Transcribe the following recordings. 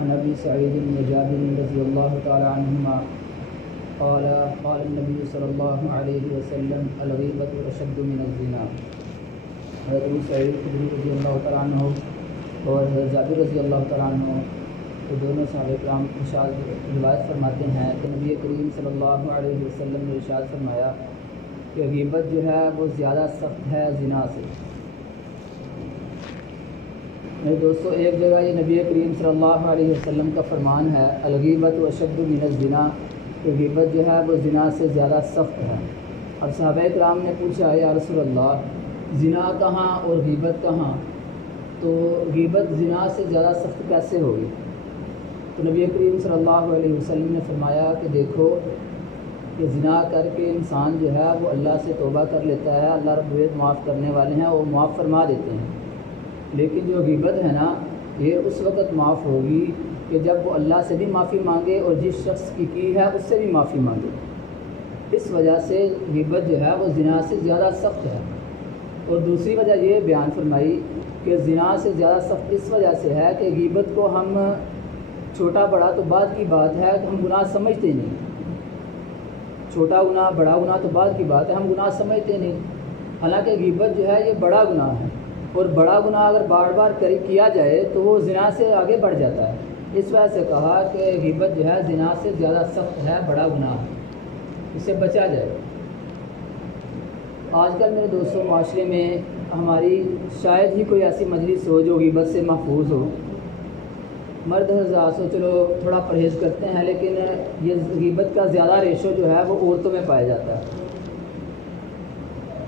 عن ابي سعيد بن جابر رضي الله تعالى عنهما قال قال النبي صلى الله عليه وسلم الغيبة أشد من الزنا. حضرت ابو سعید خدری رضی اللہ تعالیٰ عنہ اور حضرت جابر رضی اللہ تعالیٰ عنہ تو دونوں صحابہ کرام ارشاد روایت فرماتے ہیں کہ نبی کریم صلی اللہ علیہ وسلم نے ارشاد فرمایا کہ غیبت جو ہے وہ زیادہ سخت ہے زنا سے. میرے دوستو ایک جگہ یہ نبی کریم صلی اللہ علیہ وسلم کا فرمان ہے الغیبت اشد من الزنا کہ غیبت جو ہے وہ زنا سے زیادہ سخت ہے. اب صحابہ کرام نے پوچھا یا رسول اللہ زنا کہاں اور غیبت کہاں؟ تو غیبت زنا سے زیادہ سخت کیسے ہوگی؟ تو نبی کریم صلی اللہ علیہ وسلم نے فرمایا کہ دیکھو کہ زنا کر کے انسان جو ہے وہ اللہ سے توبہ کر لیتا ہے, اللہ رب العزت معاف کرنے والے ہیں, وہ معاف فرما دیتے ہیں. لیکن جو غیبت ہے نا یہ اس وقت معاف ہوگی کہ جب وہ اللہ سے بھی معافی مانگے اور جس شخص کی ہے اس سے بھی معافی مانگے. اس وجہ سے غیبت جو ہے وہ زنا سے زیادہ سخت ہے. اور دوسری وجہ یہ بیان فرمائی کہ زنا سے زیادہ سخت اس وجہ سے ہے کہ غیبت کو ہم چھوٹا بڑا تو بعد کی بات ہے کہ ہم گناہ سمجھتے نہیں. چھوٹا گناہ بڑا گناہ تو بعد کی بات ہے, ہم گناہ سمجھتے نہیں. حالانکہ غیبت جو ہے یہ بڑا گناہ ہے اور بڑا گناہ اگر بار بار کیا جائے تو وہ زنا سے آگے بڑھ جاتا ہے. اس وجہ سے کہا کہ غیبت جو ہے زنا سے زیادہ سخت ہے, بڑا گناہ ہے, اس سے بچا جائے. آج کل میرے دوستوں معاشرے میں ہماری شاید ہی کوئی ایسی مجلس ہو جو غیبت سے محفوظ ہو. مرد حضرات سو چلو تھوڑا پرہیز کرتے ہیں لیکن یہ غیبت کا زیادہ ریشو جو ہے وہ عورتوں میں پایا جاتا ہے.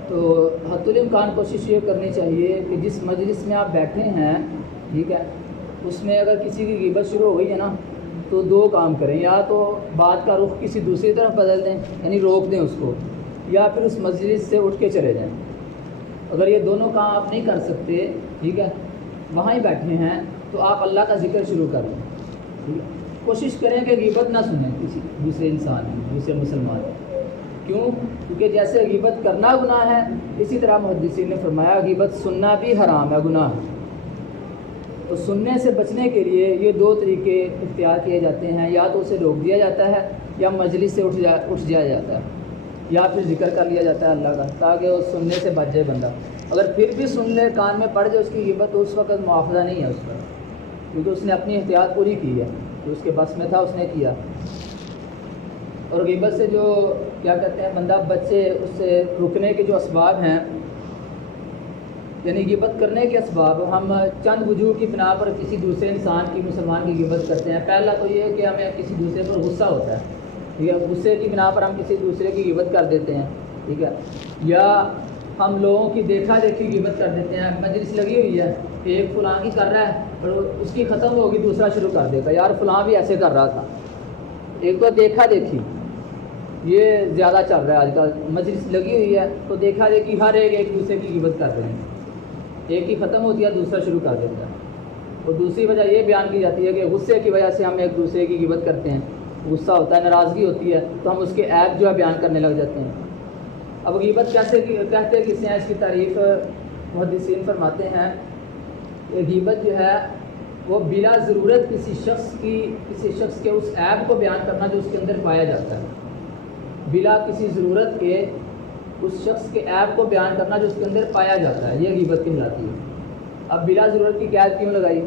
تو حتی الامکان کوشش یہ کرنی چاہیے کہ جس مجلس میں آپ بیٹھے ہیں ٹھیک ہے اس میں اگر کسی کی غیبت شروع ہو گئی ہے نا تو دو کام کریں, یا تو بات کا رخ کسی دوسری طرف بدل دیں یعنی روک دیں اس کو, یا پھر اس مجلس سے اٹھ کے چلے جائیں. اگر یہ دونوں کام آپ نہیں کر سکتے ٹھیک ہے وہاں ہی بیٹھے ہیں تو آپ اللہ کا ذکر شروع کر دیں. ٹھیک ہے, کوشش کریں کہ غیبت نہ سنیں کسی دوسرے انسان کی, دوسرے مسلمان. کیوں؟ کیونکہ جیسے غیبت کرنا گناہ ہے اسی طرح محدثین نے فرمایا غیبت سننا بھی حرام ہے, گناہ ہے. تو سننے سے بچنے کے لیے یہ دو طریقے اختیار کیے جاتے ہیں, یا تو اسے روک دیا جاتا ہے یا مجلس سے اٹھ جایا جاتا ہے, یا پھر ذکر کر لیا جاتا ہے اللہ کا تاکہ وہ سننے سے بچ جائے بندہ. اگر پھر بھی سن لے کان میں پڑ جائے اس کی غیبت تو اس وقت معاوضہ نہیں ہے اس پر, کیونکہ اس نے اپنی احتیاط پوری کی ہے, جو اس کے بس میں تھا اس نے کیا. اور غیبت سے جو کیا کہتے ہیں بندہ بچے, اس سے رکنے کے جو اسباب ہیں یعنی غیبت کرنے کے اسباب, ہم چند وجوہ کی بنا پر کسی دوسرے انسان کی مسلمان کی غیبت کرتے ہیں. پہلا تو یہ کہ ہمیں کسی دوسرے پر غصہ ہوتا ہے, ٹھیک ہے, غصے کی بنا پر ہم کسی دوسرے کی غیبت کر دیتے ہیں. ٹھیک ہے, یا ہم لوگوں کی دیکھا دیکھی غیبت کر دیتے ہیں. مجلس لگی ہوئی ہے, ایک فلاں کی کر رہا ہے اور اس کی ختم ہوگی دوسرا شروع کر دیتا ہے, یار فلاں بھی ایسے کر رہا تھا. ایک تو دیکھا دیکھی یہ زیادہ چل رہا ہے آج کل. مجلس لگی ہوئی ہے تو دیکھا دیکھی ہر ایک دوسرے کی غیبت کر رہے ہیں, ایک کی ختم ہوتی ہے دوسرا شروع کر دیتا ہے. اور دوسری وجہ یہ بیان کی جاتی ہے کہ غصے کی وجہ سے ہم ایک دوسرے کی غیبت کرتے ہیں. غصہ ہوتا ہے, ناراضگی ہوتی ہے تو ہم اس کے عیب جو ہے بیان کرنے لگ جاتے ہیں. اب غیبت کیسے کہتے کسے ہیں, اس کی تعریف محدثین فرماتے ہیں کہ غیبت جو ہے وہ بلا ضرورت کسی شخص کے اس عیب کو بیان کرنا جو اس کے اندر پایا جاتا ہے. بلا کسی ضرورت کے اس شخص کے عیب کو بیان کرنا جو اس کے اندر پایا جاتا ہے, یہ غیبت کہلاتی ہے. اب بلا ضرورت کی قید کیوں لگائی؟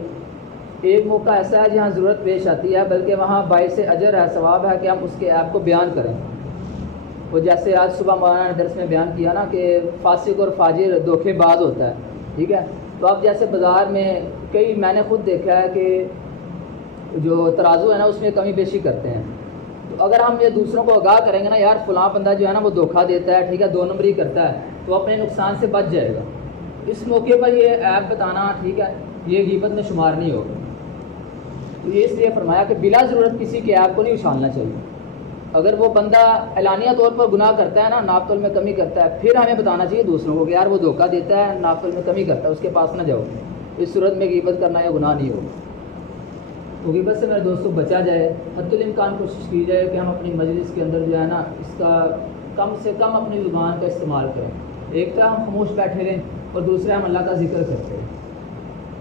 ایک موقع ایسا ہے جہاں ضرورت پیش آتی ہے, بلکہ وہاں باعث اجر ہے, ثواب ہے کہ ہم اس کے عیب کو بیان کریں. وہ جیسے آج صبح مولانا نے درس میں بیان کیا نا کہ فاسق اور فاجر دھوکے باز ہوتا ہے. ٹھیک ہے, تو اب جیسے بازار میں کئی میں نے خود دیکھا ہے کہ جو ترازو ہے نا اس میں کمی بیشی کرتے ہیں. تو اگر ہم یہ دوسروں کو آگاہ کریں گے نا یار فلاں بندہ جو ہے نا وہ دھوکہ دیتا ہے, ٹھیک ہے, دو نمبری کرتا ہے, تو اپنے نقصان سے بچ جائے گا. اس موقع پر یہ عیب بتانا ٹھیک ہے یہ غیبت میں شمار نہیں ہوگا. تو یہ اس لیے فرمایا کہ بلا ضرورت کسی کے عیب کو نہیں اچھالنا چاہیے. اگر وہ بندہ اعلانیہ طور پر گناہ کرتا ہے نا, ناپ تول میں کمی کرتا ہے, پھر ہمیں بتانا چاہیے دوسروں کو کہ یار وہ دھوکہ دیتا ہے, ناپ تول میں کمی کرتا ہے, اس کے پاس نہ جاؤ. اس صورت میں غیبت کرنا یہ گناہ نہیں ہوگا. تو غیبت سے میرے دوستوں بچا جائے. حتی الامکان کوشش کی جائے کہ ہم اپنی مجلس کے اندر جو ہے نا اس کا کم سے کم اپنی زبان کا استعمال کریں. ایک طرح ہم خاموش بیٹھے رہیں اور دوسرا ہم اللہ کا ذکر کرتے ہیں.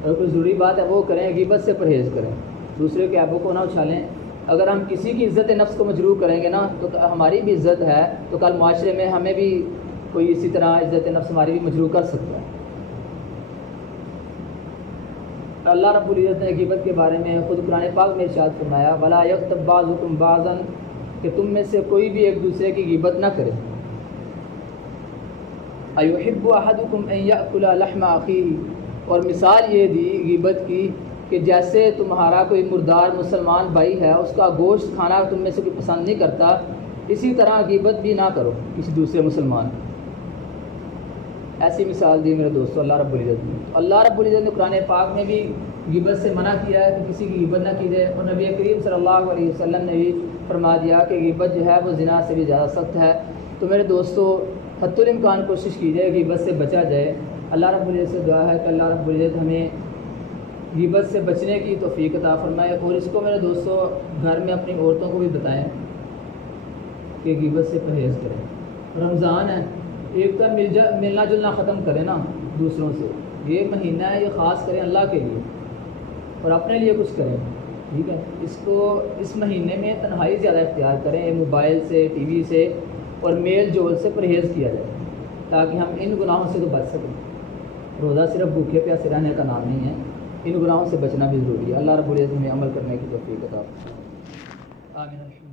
اگر کوئی ضروری بات ہے وہ کریں, غیبت سے پرہیز کریں. دوسرے کے عیبوں کو نہ اچھالیں. اگر ہم کسی کی عزت نفس کو مجروح کریں گے نا تو ہماری بھی عزت ہے، تو کل معاشرے میں ہمیں بھی کوئی اسی طرح عزت نفس ہماری بھی مجروح کر سکتا ہے. اللہ رب العزت نے غیبت کے بارے میں خود قرآن پاک میں ارشاد فرمایا وَلَا يَغْتَبْ بَعْضُكُمْ بَعْضًا، کہ تم میں سے کوئی بھی ایک دوسرے کی غیبت نہ کرے. أَيُحِبُّ أَحَدُكُمْ أَن يَأْكُلَ لَحْمَ أَخِيهِ، اور مثال یہ دی غیبت کی کہ جیسے تمہارا کوئی مردار مسلمان بھائی ہے اس کا گوشت کھانا تم میں سے کوئی پسند نہیں کرتا، اسی طرح غیبت بھی نہ کرو کسی دوسرے مسلمان. ایسی مثال دی میرے دوستو اللہ رب العزت نے. اللہ رب العزت نے قرآن پاک میں بھی غیبت سے منع کیا ہے کہ کسی کی غیبت نہ کی جائے، اور نبی کریم صلی اللہ علیہ وسلم نے بھی فرما دیا کہ غیبت جو ہے وہ زنا سے بھی زیادہ سخت ہے. تو میرے دوستو حتی الامکان کوشش کی جائے غیبت سے بچا جائے. اللہ رب العزت سے دعا ہے کہ اللہ رب العزت ہمیں غیبت سے بچنے کی توفیق عطا فرمائے، اور اس کو میرے دوستو گھر میں اپنی عورتوں کو بھی بتائیں کہ غیبت سے پرہیز کریں. رمضان ہے، ایک تو ملنا جلنا ختم کریں نا دوسروں سے، یہ مہینہ ہے یہ خاص کریں اللہ کے لیے اور اپنے لیے کچھ کریں. ٹھیک ہے، اس مہینے میں تنہائی زیادہ اختیار کریں، موبائل سے ٹی وی سے اور میل جول سے پرہیز کیا جائے تاکہ ہم ان گناہوں سے تو بچ سکیں. روزہ صرف بھوکے پیاسے رہنے کا نام نہیں ہے، ان گناہوں سے بچنا بھی ضروری ہے. اللہ رب العزت میں عمل کرنے کی توفیق عطا فرمائے. آمین.